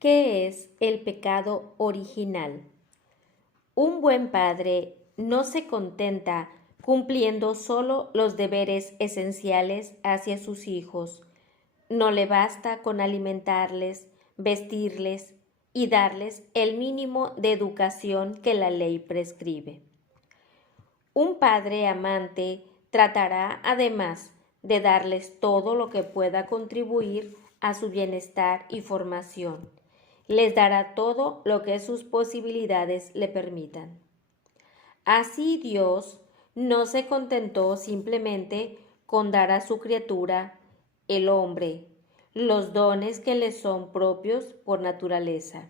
¿Qué es el pecado original? Un buen padre no se contenta cumpliendo solo los deberes esenciales hacia sus hijos. No le basta con alimentarles, vestirles y darles el mínimo de educación que la ley prescribe. Un padre amante tratará además de darles todo lo que pueda contribuir a su bienestar y formación. Les dará todo lo que sus posibilidades le permitan. Así Dios no se contentó simplemente con dar a su criatura, el hombre, los dones que le son propios por naturaleza.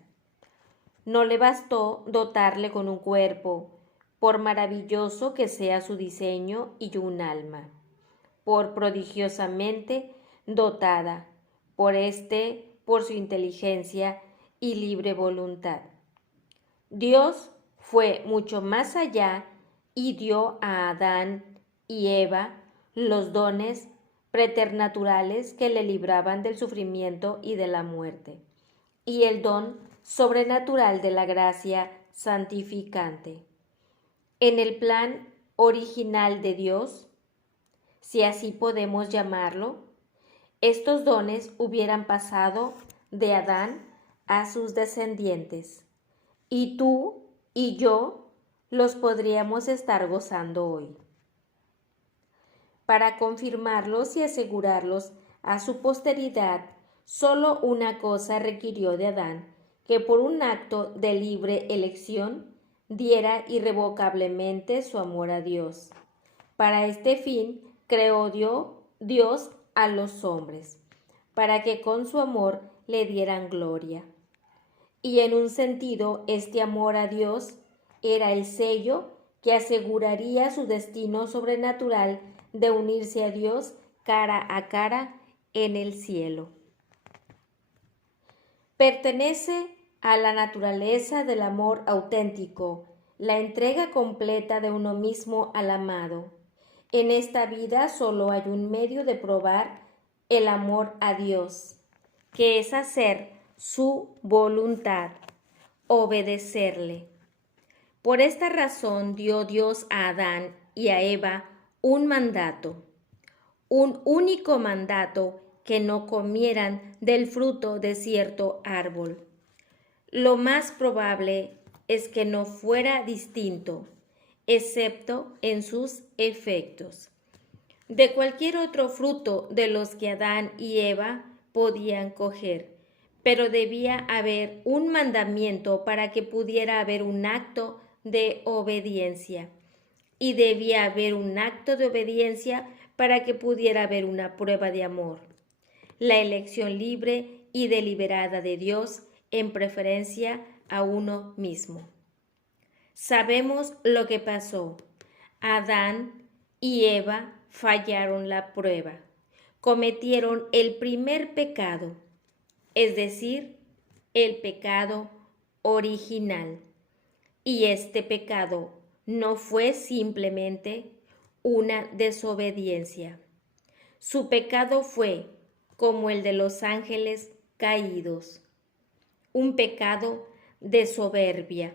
No le bastó dotarle con un cuerpo, por maravilloso que sea su diseño, y un alma, por prodigiosamente dotada, por su inteligencia y libre voluntad. Dios fue mucho más allá y dio a Adán y Eva los dones preternaturales que le libraban del sufrimiento y de la muerte, y el don sobrenatural de la gracia santificante. En el plan original de Dios, si así podemos llamarlo, estos dones hubieran pasado de Adán a sus descendientes, y tú y yo los podríamos estar gozando hoy. Para confirmarlos y asegurarlos a su posteridad, solo una cosa requirió de Adán, que por un acto de libre elección diera irrevocablemente su amor a Dios. Para este fin creó Dios a los hombres, para que con su amor le dieran gloria. Y en un sentido, este amor a Dios era el sello que aseguraría su destino sobrenatural de unirse a Dios cara a cara en el cielo. Pertenece a la naturaleza del amor auténtico, la entrega completa de uno mismo al amado. En esta vida solo hay un medio de probar el amor a Dios, que es hacer su voluntad, obedecerle. Por esta razón dio Dios a Adán y a Eva un mandato, un único mandato, que no comieran del fruto de cierto árbol. Lo más probable es que no fuera distinto, excepto en sus efectos, de cualquier otro fruto de los que Adán y Eva podían coger, pero debía haber un mandamiento para que pudiera haber un acto de obediencia, y debía haber un acto de obediencia para que pudiera haber una prueba de amor, la elección libre y deliberada de Dios en preferencia a uno mismo. Sabemos lo que pasó. Adán y Eva fallaron la prueba, cometieron el primer pecado, es decir, el pecado original. Y este pecado no fue simplemente una desobediencia. Su pecado fue como el de los ángeles caídos, un pecado de soberbia.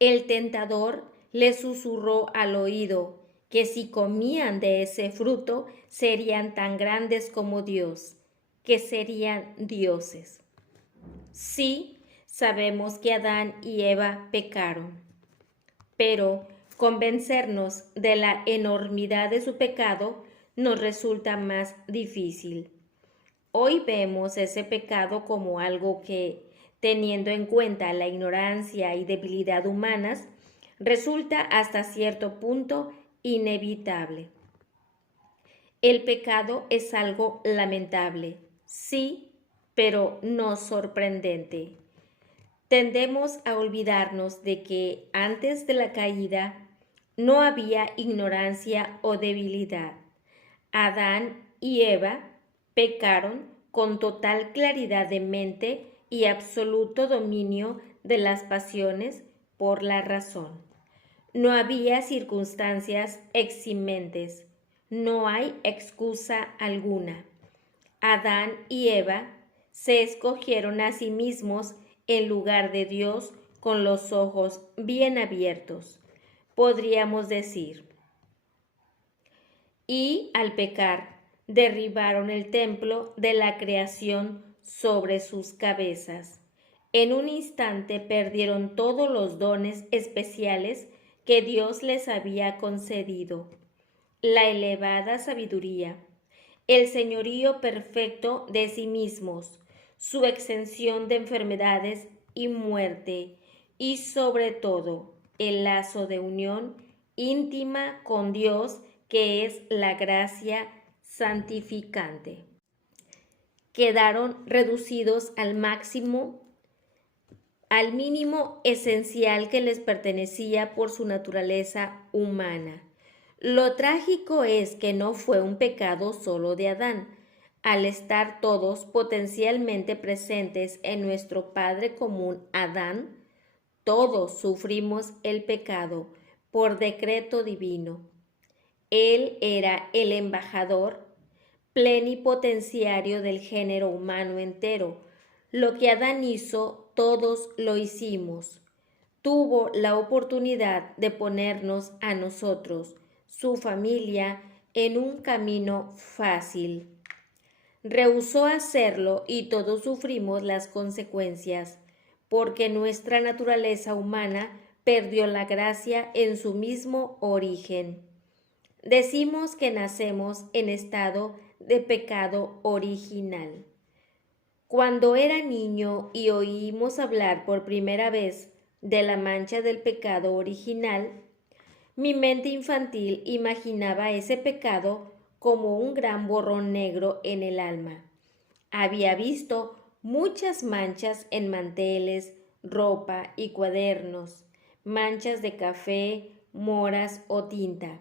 El tentador les susurró al oído que si comían de ese fruto serían tan grandes como Dios, que serían dioses. Sí, sabemos que Adán y Eva pecaron, pero convencernos de la enormidad de su pecado nos resulta más difícil. Hoy vemos ese pecado como algo que, teniendo en cuenta la ignorancia y debilidad humanas, resulta hasta cierto punto inevitable. El pecado es algo lamentable, sí, pero no sorprendente. Tendemos a olvidarnos de que antes de la caída no había ignorancia o debilidad. Adán y Eva pecaron con total claridad de mente y absoluto dominio de las pasiones por la razón. No había circunstancias eximentes, no hay excusa alguna. Adán y Eva se escogieron a sí mismos en lugar de Dios con los ojos bien abiertos. Podríamos decir, y al pecar, derribaron el templo de la creación sobre sus cabezas. En un instante perdieron todos los dones especiales que Dios les había concedido, la elevada sabiduría, el señorío perfecto de sí mismos, su exención de enfermedades y muerte, y sobre todo el lazo de unión íntima con Dios, que es la gracia santificante. Quedaron reducidos al mínimo esencial que les pertenecía por su naturaleza humana. Lo trágico es que no fue un pecado solo de Adán. Al estar todos potencialmente presentes en nuestro Padre común Adán, todos sufrimos el pecado por decreto divino. Él era el embajador plenipotenciario del género humano entero. Lo que Adán hizo, todos lo hicimos. Tuvo la oportunidad de ponernos a nosotros, su familia, en un camino fácil. Rehusó hacerlo y todos sufrimos las consecuencias, porque nuestra naturaleza humana perdió la gracia en su mismo origen. Decimos que nacemos en estado de pecado original. Cuando era niño y oímos hablar por primera vez de la mancha del pecado original, mi mente infantil imaginaba ese pecado como un gran borrón negro en el alma. Había visto muchas manchas en manteles, ropa y cuadernos, manchas de café, moras o tinta.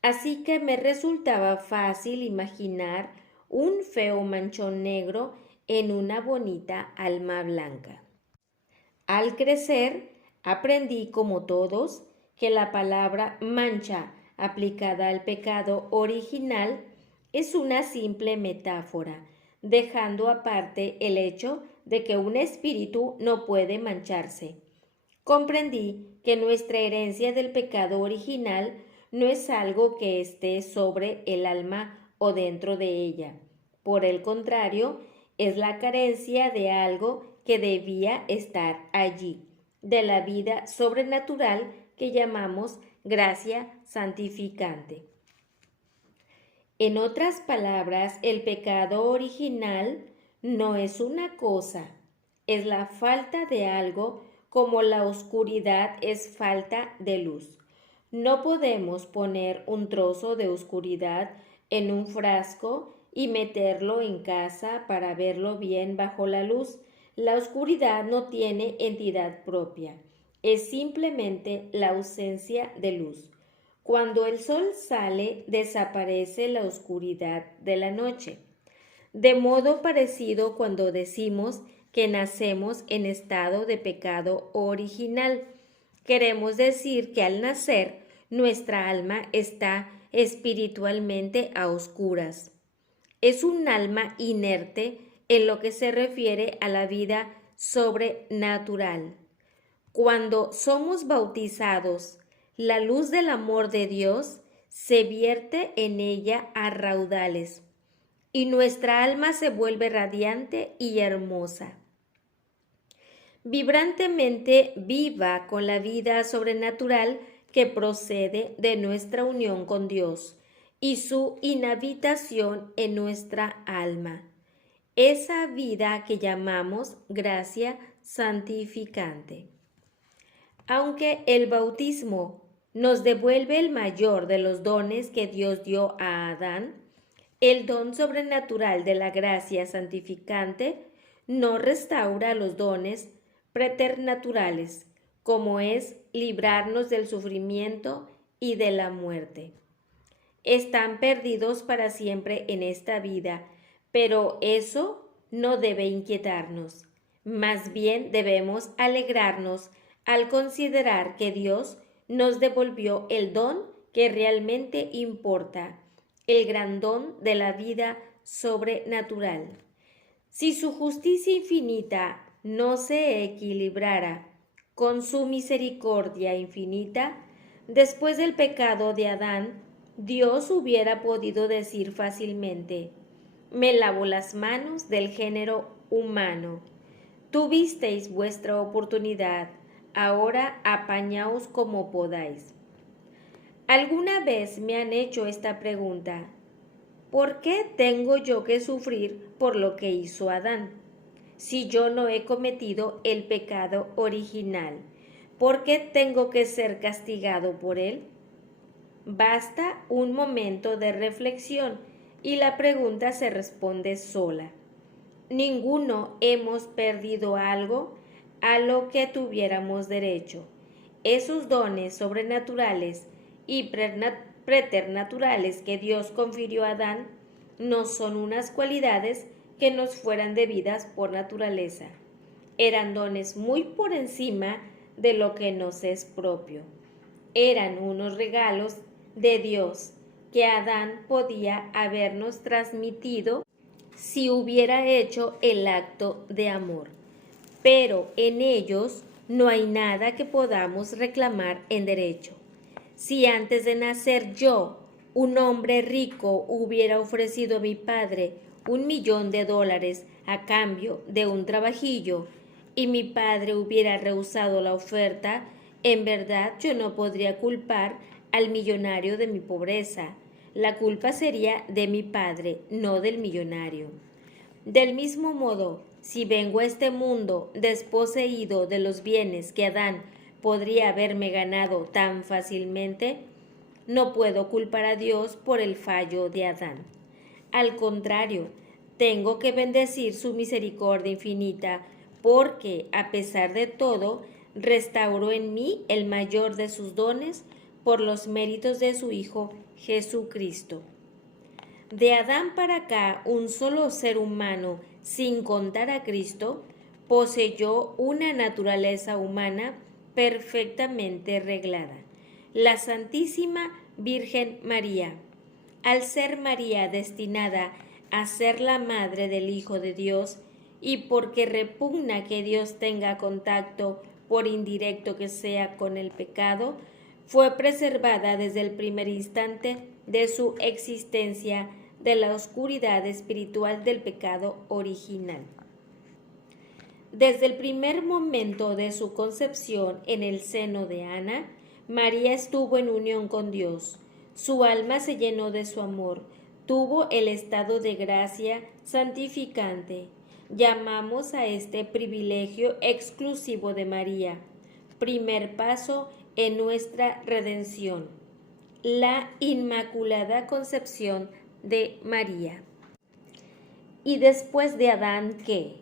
Así que me resultaba fácil imaginar un feo manchón negro en una bonita alma blanca. Al crecer, aprendí, como todos, que la palabra mancha aplicada al pecado original es una simple metáfora, dejando aparte el hecho de que un espíritu no puede mancharse. Comprendí que nuestra herencia del pecado original no es algo que esté sobre el alma o dentro de ella. Por el contrario, es la carencia de algo que debía estar allí, de la vida sobrenatural que llamamos gracia santificante. En otras palabras, el pecado original no es una cosa, es la falta de algo, como la oscuridad es falta de luz. No podemos poner un trozo de oscuridad en un frasco y meterlo en casa para verlo bien bajo la luz. La oscuridad no tiene entidad propia, es simplemente la ausencia de luz. Cuando el sol sale, desaparece la oscuridad de la noche. De modo parecido, cuando decimos que nacemos en estado de pecado original, queremos decir que al nacer nuestra alma está espiritualmente a oscuras. Es un alma inerte en lo que se refiere a la vida sobrenatural. Cuando somos bautizados, la luz del amor de Dios se vierte en ella a raudales y nuestra alma se vuelve radiante y hermosa, vibrantemente viva con la vida sobrenatural que procede de nuestra unión con Dios y su inhabitación en nuestra alma. Esa vida que llamamos gracia santificante. Aunque el bautismo nos devuelve el mayor de los dones que Dios dio a Adán, el don sobrenatural de la gracia santificante no restaura los dones preternaturales, como es librarnos del sufrimiento y de la muerte. Están perdidos para siempre en esta vida, pero eso no debe inquietarnos. Más bien debemos alegrarnos al considerar que Dios nos devolvió el don que realmente importa, el gran don de la vida sobrenatural. Si su justicia infinita no se equilibrara con su misericordia infinita, después del pecado de Adán, Dios hubiera podido decir fácilmente: me lavo las manos del género humano. Tuvisteis vuestra oportunidad, ahora apañaos como podáis. ¿Alguna vez me han hecho esta pregunta? ¿Por qué tengo yo que sufrir por lo que hizo Adán? Si yo no he cometido el pecado original, ¿por qué tengo que ser castigado por él? Basta un momento de reflexión y la pregunta se responde sola. Ninguno hemos perdido algo a lo que tuviéramos derecho. Esos dones sobrenaturales y preternaturales que Dios confirió a Adán no son unas cualidades que nos fueran debidas por naturaleza. Eran dones muy por encima de lo que nos es propio. Eran unos regalos de Dios que Adán podía habernos transmitido si hubiera hecho el acto de amor. Pero en ellos no hay nada que podamos reclamar en derecho. Si antes de nacer yo, un hombre rico, hubiera ofrecido a mi padre $1,000,000 a cambio de un trabajillo, y mi padre hubiera rehusado la oferta, en verdad yo no podría culpar al millonario de mi pobreza. La culpa sería de mi padre, no del millonario. Del mismo modo, si vengo a este mundo desposeído de los bienes que Adán podría haberme ganado tan fácilmente, no puedo culpar a Dios por el fallo de Adán. Al contrario, tengo que bendecir su misericordia infinita, porque, a pesar de todo, restauró en mí el mayor de sus dones por los méritos de su Hijo Jesucristo. De Adán para acá, un solo ser humano, sin contar a Cristo, poseyó una naturaleza humana perfectamente reglada: la Santísima Virgen María. Al ser María destinada a ser la madre del Hijo de Dios, y porque repugna que Dios tenga contacto, por indirecto que sea, con el pecado, fue preservada desde el primer instante de su existencia de la oscuridad espiritual del pecado original. Desde el primer momento de su concepción en el seno de Ana, María estuvo en unión con Dios. Su alma se llenó de su amor, tuvo el estado de gracia santificante. Llamamos a este privilegio exclusivo de María, primer paso en nuestra redención, la Inmaculada Concepción de María. ¿Y después de Adán qué?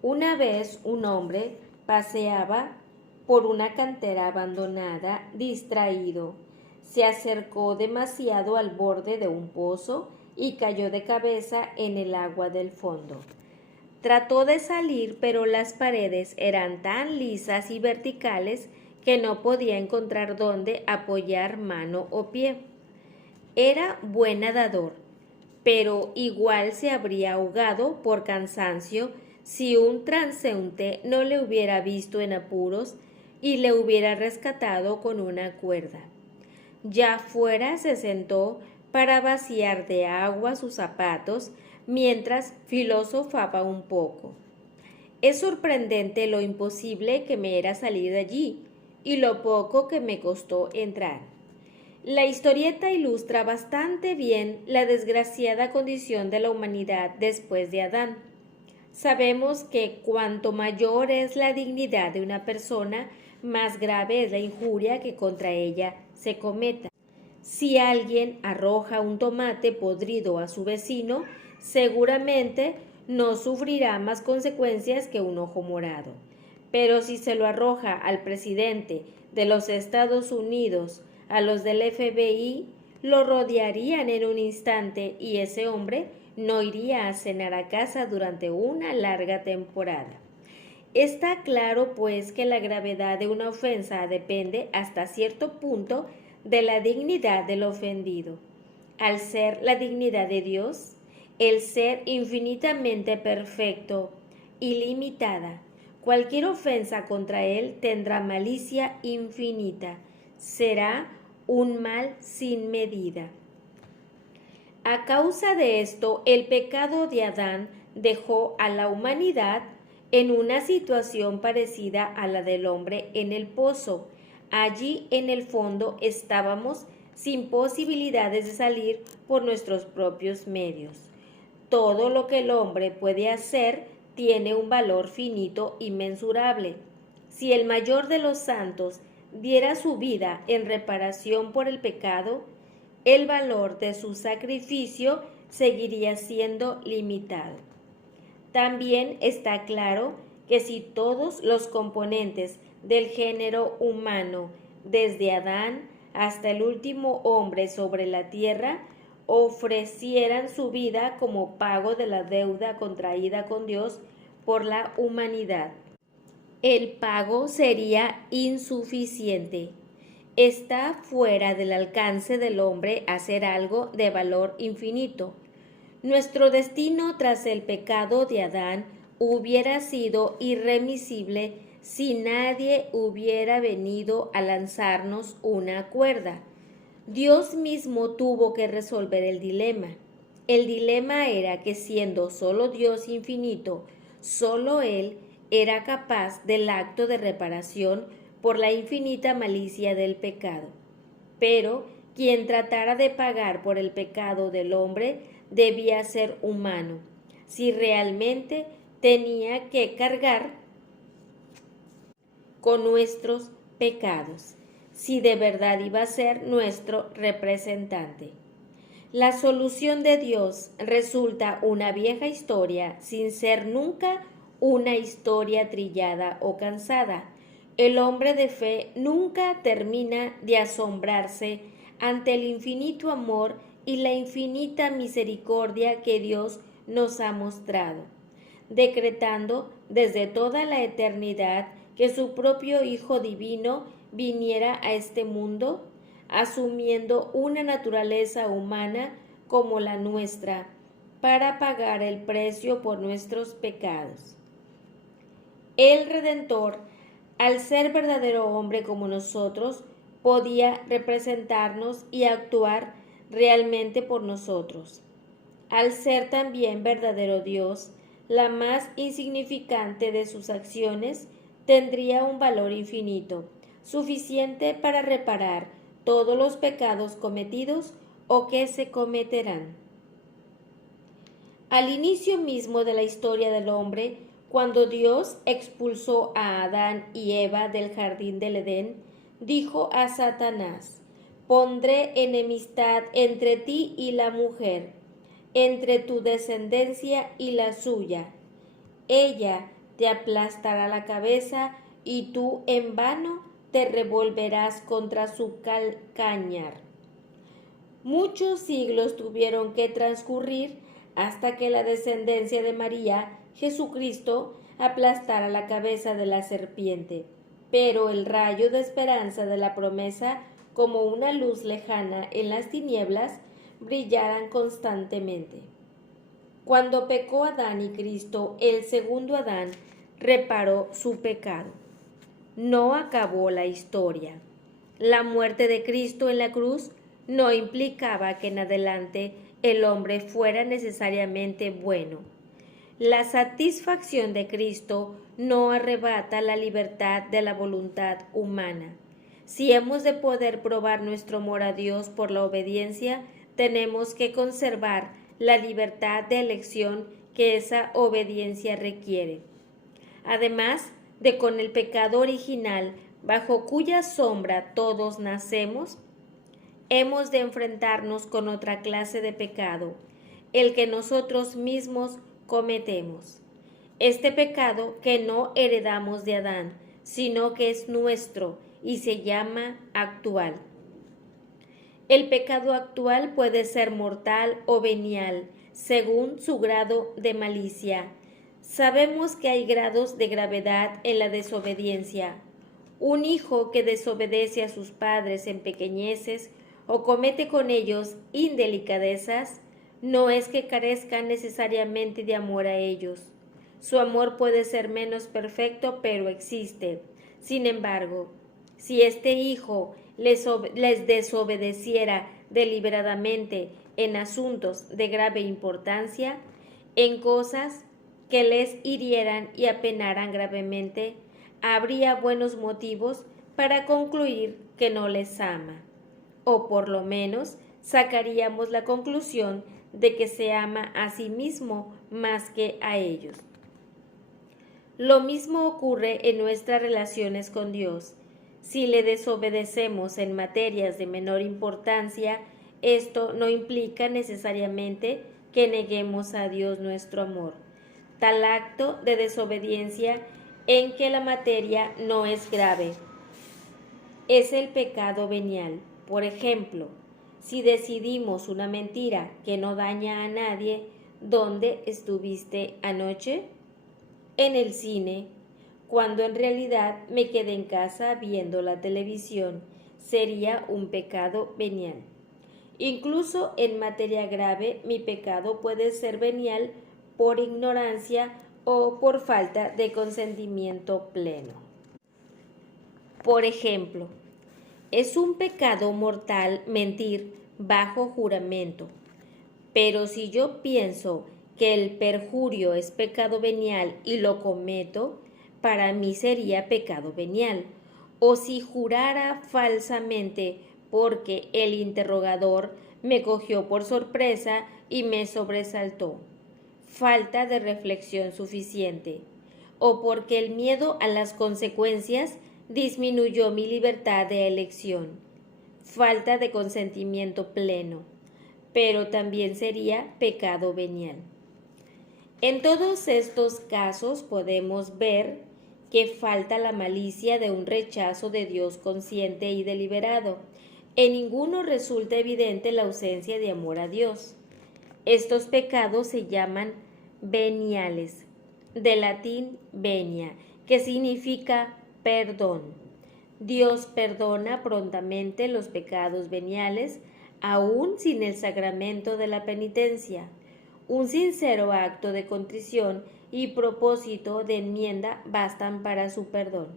Una vez un hombre paseaba por una cantera abandonada, distraído. Se acercó demasiado al borde de un pozo y cayó de cabeza en el agua del fondo. Trató de salir, pero las paredes eran tan lisas y verticales que no podía encontrar dónde apoyar mano o pie. Era buen nadador, pero igual se habría ahogado por cansancio si un transeúnte no le hubiera visto en apuros y le hubiera rescatado con una cuerda. Ya fuera se sentó para vaciar de agua sus zapatos mientras filosofaba un poco. Es sorprendente lo imposible que me era salir de allí y lo poco que me costó entrar. La historieta ilustra bastante bien la desgraciada condición de la humanidad después de Adán. Sabemos que cuanto mayor es la dignidad de una persona, más grave es la injuria que contra ella se cometa. Si alguien arroja un tomate podrido a su vecino, seguramente no sufrirá más consecuencias que un ojo morado. Pero si se lo arroja al presidente de los Estados Unidos, a los del FBI, lo rodearían en un instante y ese hombre no iría a cenar a casa durante una larga temporada. Está claro, pues, que la gravedad de una ofensa depende hasta cierto punto de la dignidad del ofendido. Al ser la dignidad de Dios, el ser infinitamente perfecto, ilimitada. Cualquier ofensa contra él tendrá malicia infinita, será un mal sin medida. A causa de esto, el pecado de Adán dejó a la humanidad en una situación parecida a la del hombre en el pozo. Allí en el fondo estábamos sin posibilidades de salir por nuestros propios medios. Todo lo que el hombre puede hacer tiene un valor finito inmensurable. Si el mayor de los santos diera su vida en reparación por el pecado, el valor de su sacrificio seguiría siendo limitado. También está claro que si todos los componentes del género humano, desde Adán hasta el último hombre sobre la tierra, ofrecieran su vida como pago de la deuda contraída con Dios por la humanidad, el pago sería insuficiente. Está fuera del alcance del hombre hacer algo de valor infinito. Nuestro destino tras el pecado de Adán hubiera sido irremisible si nadie hubiera venido a lanzarnos una cuerda. Dios mismo tuvo que resolver el dilema. El dilema era que siendo solo Dios infinito, solo Él era capaz del acto de reparación por la infinita malicia del pecado. Pero quien tratara de pagar por el pecado del hombre debía ser humano, si realmente tenía que cargar con nuestros pecados, si de verdad iba a ser nuestro representante. La solución de Dios resulta una vieja historia sin ser nunca una historia trillada o cansada. El hombre de fe nunca termina de asombrarse ante el infinito amor y la infinita misericordia que Dios nos ha mostrado, decretando desde toda la eternidad que su propio Hijo Divino viniera a este mundo, asumiendo una naturaleza humana como la nuestra, para pagar el precio por nuestros pecados. El Redentor, al ser verdadero hombre como nosotros, podía representarnos y actuar realmente por nosotros. Al ser también verdadero Dios, la más insignificante de sus acciones tendría un valor infinito, suficiente para reparar todos los pecados cometidos o que se cometerán. Al inicio mismo de la historia del hombre, cuando Dios expulsó a Adán y Eva del jardín del Edén, dijo a Satanás: «Pondré enemistad entre ti y la mujer, entre tu descendencia y la suya. Ella te aplastará la cabeza y tú en vano te revolverás contra su calcañar». Muchos siglos tuvieron que transcurrir hasta que la descendencia de María, Jesucristo, aplastara la cabeza de la serpiente. Pero el rayo de esperanza de la promesa, como una luz lejana en las tinieblas, brillaran constantemente. Cuando pecó Adán y Cristo, el segundo Adán reparó su pecado. No acabó la historia. La muerte de Cristo en la cruz no implicaba que en adelante el hombre fuera necesariamente bueno. La satisfacción de Cristo no arrebata la libertad de la voluntad humana. Si hemos de poder probar nuestro amor a Dios por la obediencia, tenemos que conservar la libertad de elección que esa obediencia requiere. Además de con el pecado original, bajo cuya sombra todos nacemos, hemos de enfrentarnos con otra clase de pecado, el que nosotros mismos cometemos. Este pecado que no heredamos de Adán, sino que es nuestro y se llama actual. El pecado actual puede ser mortal o venial, según su grado de malicia. Sabemos que hay grados de gravedad en la desobediencia. Un hijo que desobedece a sus padres en pequeñeces o comete con ellos indelicadezas No es que carezcan necesariamente de amor a ellos. Su amor puede ser menos perfecto, pero existe. Sin embargo, si este hijo les desobedeciera deliberadamente en asuntos de grave importancia, en cosas que les hirieran y apenaran gravemente, habría buenos motivos para concluir que no les ama, o por lo menos sacaríamos la conclusión de que se ama a sí mismo más que a ellos. Lo mismo ocurre en nuestras relaciones con Dios. Si le desobedecemos en materias de menor importancia, esto no implica necesariamente que neguemos a Dios nuestro amor. Tal acto de desobediencia en que la materia no es grave es el pecado venial. Por ejemplo, si decidimos una mentira que no daña a nadie, ¿dónde estuviste anoche? En el cine, cuando en realidad me quedé en casa viendo la televisión, sería un pecado venial. Incluso en materia grave, mi pecado puede ser venial por ignorancia o por falta de consentimiento pleno. Por ejemplo, es un pecado mortal mentir bajo juramento, pero si yo pienso que el perjurio es pecado venial y lo cometo, para mí sería pecado venial. O si jurara falsamente porque el interrogador me cogió por sorpresa y me sobresaltó. Falta de reflexión suficiente. O porque el miedo a las consecuencias disminuyó mi libertad de elección. Falta de consentimiento pleno. Pero también sería pecado venial. En todos estos casos podemos ver que falta la malicia de un rechazo de Dios consciente y deliberado. En ninguno resulta evidente la ausencia de amor a Dios. Estos pecados se llaman veniales, de latín venia, que significa perdón. Dios perdona prontamente los pecados veniales, aún sin el sacramento de la penitencia. Un sincero acto de contrición y propósito de enmienda bastan para su perdón.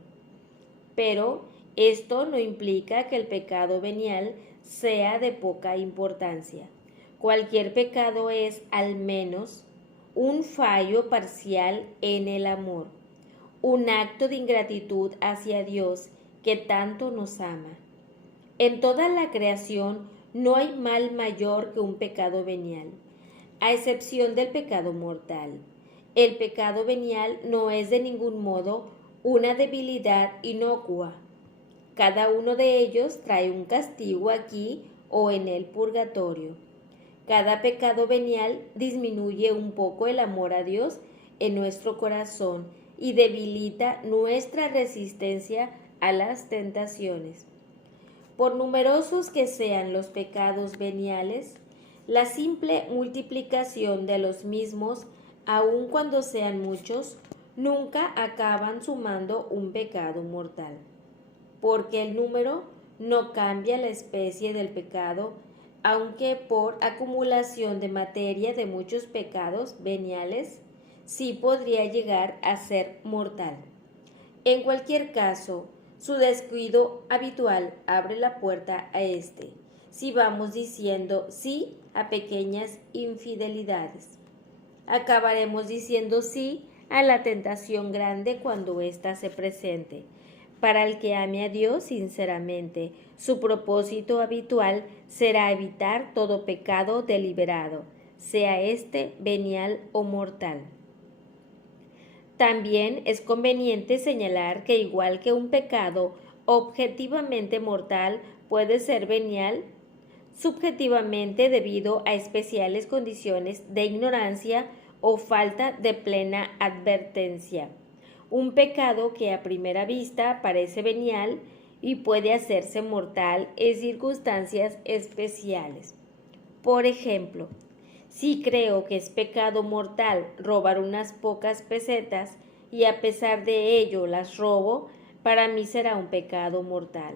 Pero esto no implica que el pecado venial sea de poca importancia. Cualquier pecado es, al menos, un fallo parcial en el amor, un acto de ingratitud hacia Dios que tanto nos ama. En toda la creación no hay mal mayor que un pecado venial, a excepción del pecado mortal. El pecado venial no es de ningún modo una debilidad inocua. Cada uno de ellos trae un castigo aquí o en el purgatorio. Cada pecado venial disminuye un poco el amor a Dios en nuestro corazón y debilita nuestra resistencia a las tentaciones. Por numerosos que sean los pecados veniales, la simple multiplicación de los mismos, aun cuando sean muchos, nunca acaban sumando un pecado mortal, porque el número no cambia la especie del pecado, aunque por acumulación de materia de muchos pecados veniales, sí podría llegar a ser mortal. En cualquier caso, su descuido habitual abre la puerta a este, si vamos diciendo sí a pequeñas infidelidades. Acabaremos diciendo sí a la tentación grande cuando ésta se presente. Para el que ame a Dios sinceramente, su propósito habitual será evitar todo pecado deliberado, sea éste venial o mortal. También es conveniente señalar que igual que un pecado objetivamente mortal puede ser venial, subjetivamente debido a especiales condiciones de ignorancia o falta de plena advertencia. Un pecado que a primera vista parece venial y puede hacerse mortal en circunstancias especiales. Por ejemplo, si creo que es pecado mortal robar unas pocas pesetas y a pesar de ello las robo, para mí será un pecado mortal.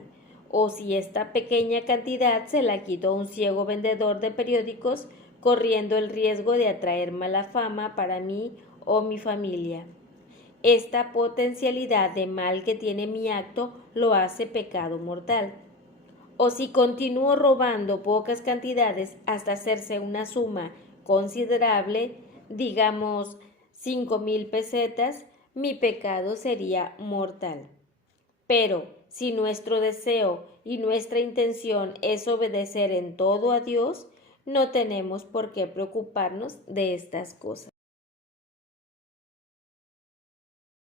O si esta pequeña cantidad se la quitó un ciego vendedor de periódicos corriendo el riesgo de atraer mala fama para mí o mi familia. Esta potencialidad de mal que tiene mi acto lo hace pecado mortal. O si continúo robando pocas cantidades hasta hacerse una suma considerable, digamos 5,000 pesetas, mi pecado sería mortal. Pero si nuestro deseo y nuestra intención es obedecer en todo a Dios, no tenemos por qué preocuparnos de estas cosas.